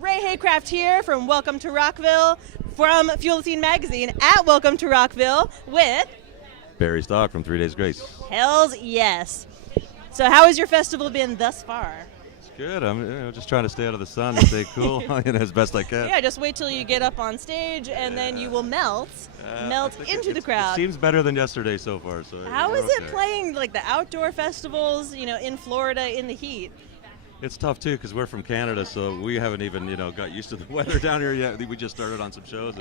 Ray Haycraft here from Welcome to Rockville, from Fuel the Scene magazine at Welcome to Rockville with Barry Stock from 3 Days Grace. Hells Yes. So how has your festival been thus far? It's good. I'm just trying to stay out of the sun and stay cool as best I can. Yeah, just wait till you get up on stage and then you will melt into the crowd. It seems better than yesterday so far. So how is it playing like the outdoor festivals, in Florida in the heat? It's tough too because we're from Canada, so we haven't even got used to the weather down here yet. We just started on some shows,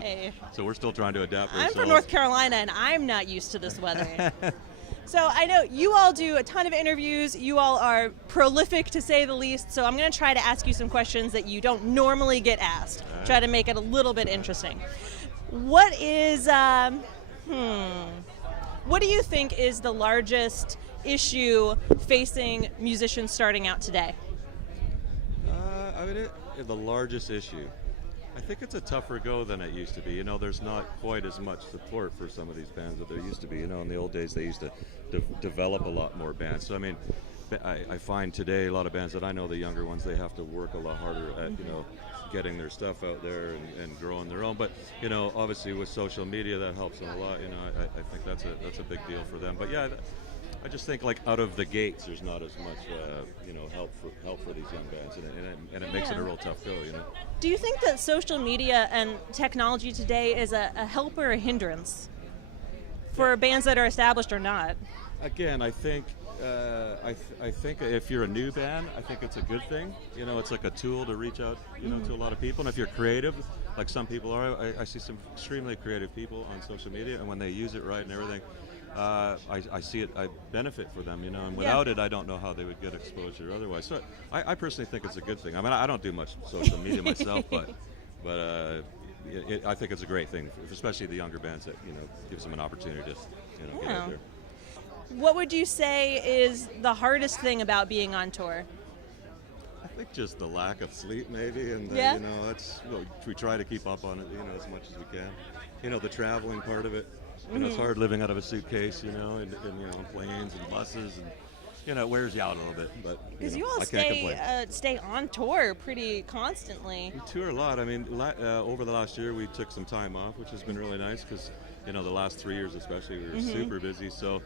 so we're still trying to adapt. I'm from North Carolina and I'm not used to this weather. So I know you all do a ton of interviews. You all are prolific to say the least. So I'm going to try to ask you some questions that you don't normally get asked. Right. Try to make it a little bit interesting. What is what do you think is the largest issue facing musicians starting out today? The largest issue. I think it's a tougher go than it used to be. There's not quite as much support for some of these bands that there used to be. In the old days, they used to develop a lot more bands. So, I find today a lot of bands that I know, the younger ones, they have to work a lot harder at, getting their stuff out there and growing their own. But, obviously with social media, that helps them a lot. I think that's a big deal for them. But yeah, I just think like out of the gates, there's not as much, help for these young bands, and it makes it a real tough go. Do you think that social media and technology today is a help or a hindrance for bands that are established or not? Again, I think I think if you're a new band, I think it's a good thing. It's like a tool to reach out, to a lot of people. And if you're creative, like some people are, I see some extremely creative people on social media, and when they use it right and everything. I see it. I benefit for them, and without it, I don't know how they would get exposure otherwise. So I personally think it's a good thing. I don't do much social media myself, but I think it's a great thing, especially the younger bands that gives them an opportunity to get out there. What would you say is the hardest thing about being on tour? I think just the lack of sleep, maybe, and we try to keep up on it, as much as we can. The traveling part of it. It's hard living out of a suitcase, and on planes and buses, and it wears you out a little bit. But because you all stay on tour pretty constantly. We tour a lot. Over the last year, we took some time off, which has been really nice because the last 3 years especially, we were super busy. So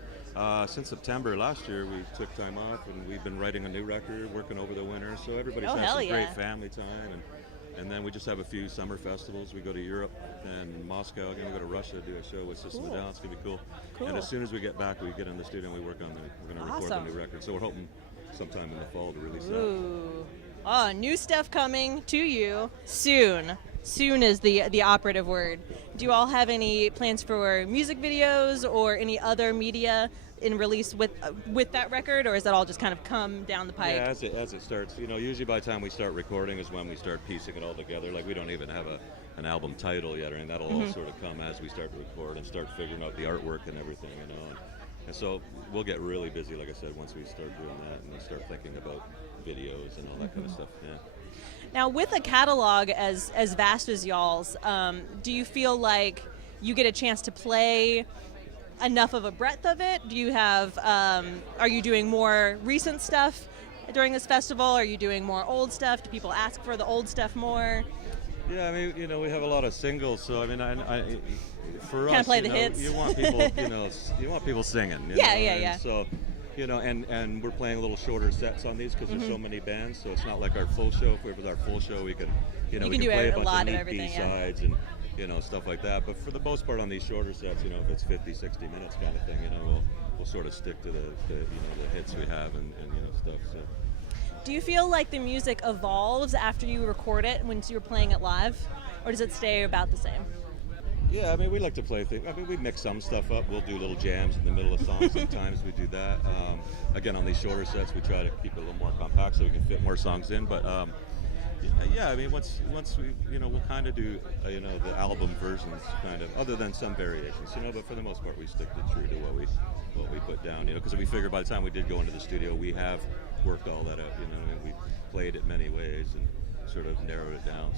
since September last year, we took time off, and we've been writing a new record, working over the winter. So everybody's had some great family time, and then we just have a few summer festivals. We go to Europe and Moscow. Again, we go to Russia, do a show with System of a Down. It's going to be cool. And as soon as we get back, we get in the studio and we work on we're going to record the new record. So we're hoping sometime in the fall to release that. Oh, new stuff coming to you soon. Soon is the operative word. Do you all have any plans for music videos or any other media in release with that record, or is that all just kind of come down the pipe? Yeah, as it starts, usually by the time we start recording is when we start piecing it all together. Like we don't even have an album title yet, and that'll all sort of come as we start to record and start figuring out the artwork and everything, And so we'll get really busy, like I said, once we start doing that and we start thinking about videos and all that kind of stuff. Yeah. Now, with a catalog as vast as y'all's, do you feel like you get a chance to play enough of a breadth of it? Do you have, are you doing more recent stuff during this festival? Are you doing more old stuff? Do people ask for the old stuff more? Yeah, we have a lot of singles, so I for kind us, of play the hits. You want people, you want people singing. Yeah. So, and we're playing a little shorter sets on these because there's so many bands. So it's not like our full show. If it was our full show, we can, we can do play a bunch lot of of neat B-sides and stuff like that. But for the most part, on these shorter sets, if it's 50, 60 minutes kind of thing, we'll sort of stick to the hits we have and stuff. So. Do you feel like the music evolves after you record it when you're playing it live, or does it stay about the same? Yeah, we like to play things. We mix some stuff up. We'll do little jams in the middle of songs. Sometimes we do that. Again, on these shorter sets, we try to keep it a little more compact so we can fit more songs in. But once we, we'll kind of do, the album versions, kind of, other than some variations, But for the most part, we stick true to what we put down, because we figure by the time we did go into the studio, we have worked all that out, and we played it many ways and sort of narrowed it down.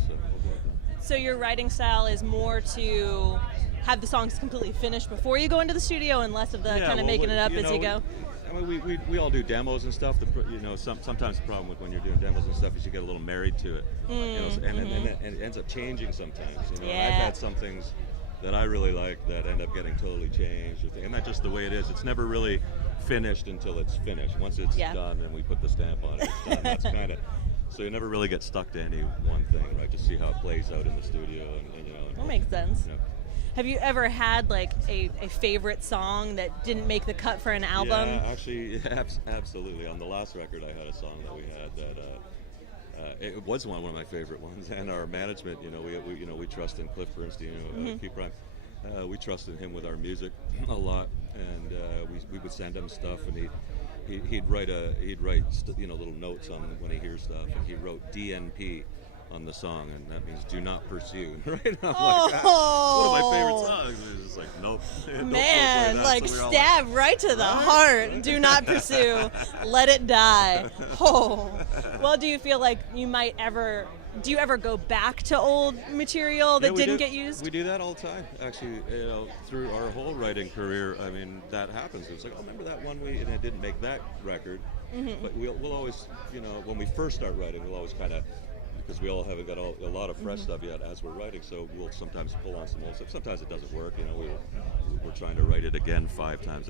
So your writing style is more to have the songs completely finished before you go into the studio, and less of the making it up as you go. I mean, we all do demos and stuff. Sometimes the problem with when you're doing demos and stuff is you get a little married to it, and it ends up changing sometimes. Yeah. I've had some things that I really like that end up getting totally changed, and that's just the way it is. It's never really finished until it's finished. Once it's done and we put the stamp on it, it's done. That's kind of, so you never really get stuck to any one thing, right? Just see how it plays out in the studio, That makes sense. Have you ever had like a favorite song that didn't make the cut for an album? Yeah, actually, absolutely. On the last record, I had a song that we had that it was one of my favorite ones. And our management, we trust in Cliff Bernstein, Q Prime. We trusted him with our music a lot, and we would send him stuff, and he'd write little notes on when he hears stuff, and he wrote DNP on the song, and that means do not pursue. Right? I'm like, one of my favorite songs. And it's just like, nope. Man, like so stab right to the heart. Do not pursue. Let it die. Oh. Well, do you feel like do you ever go back to old material that didn't get used? We do that all the time. Actually, through our whole writing career, I mean, that happens. It's like, oh, remember that one and it didn't make that record. But we'll always, when we first start writing, we'll always kind of, because we all haven't got a lot of fresh stuff yet as we're writing, so we'll sometimes pull on some old stuff. Sometimes it doesn't work, we're trying to write it again 5 times.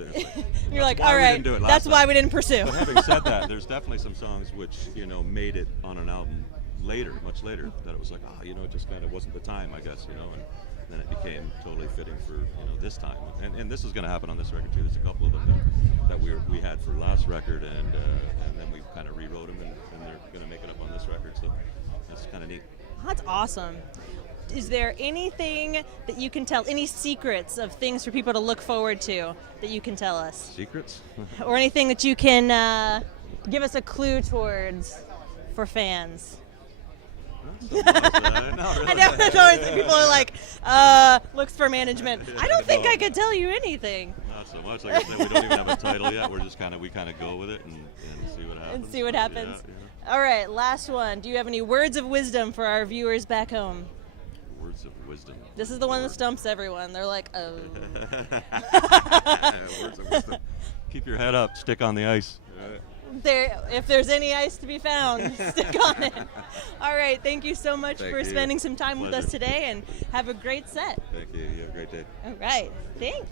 You're like, all right, that's why we didn't pursue. But having said that, there's definitely some songs which, made it on an album much later, that it was like, it just kind of wasn't the time, I guess, and then it became totally fitting for, this time. And this is going to happen on this record too. There's a couple of them that we had for last record, and then we kind of rewrote them, and they're going to make it up on this record, so that's kind of neat. That's awesome. Is there anything that you can tell, any secrets of things for people to look forward to that you can tell us? Secrets? Or anything that you can give us a clue towards for fans? Not so much, no, really. I know that's always people are like, looks for management. I don't think I could tell you anything. Not so much. Like I said, we don't even have a title yet. We're just kind of go with it and see what happens. And see what happens. Yeah. All right, last one. Do you have any words of wisdom for our viewers back home? Words of wisdom. This is the one that stumps everyone. They're like, oh. Words of wisdom. Keep your head up. Stick on the ice. If there's any ice to be found, stick on it. All right, thank you so much for spending some time with us today, and have a great set. Thank you. You have a great day. All right, thank you.